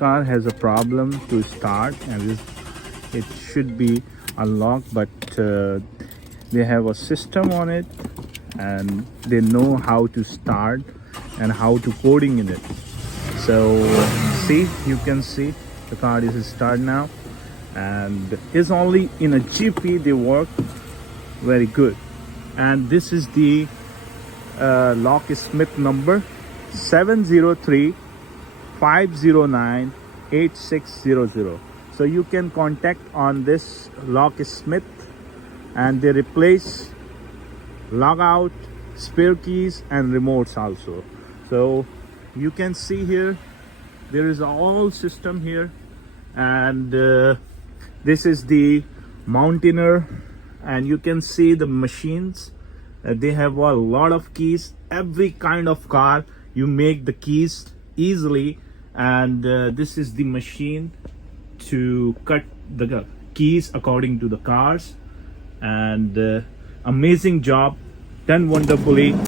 car has a problem to start, and it should be unlocked, but they have a system on it and they know how to start and how to coding in it. So see, you can see the car is start now, and is only in a GP they work very good. And this is the Locksmith number 703-509-8600. so you can contact on this Locksmith, and they replace logout, spare keys and remotes also. So you can see here there is a all system here, and this is the mountainer, and you can see the machines. They have a lot of keys. Every kind of car you make the keys easily, and this is the machine to cut the keys according to the cars. And amazing job done wonderfully.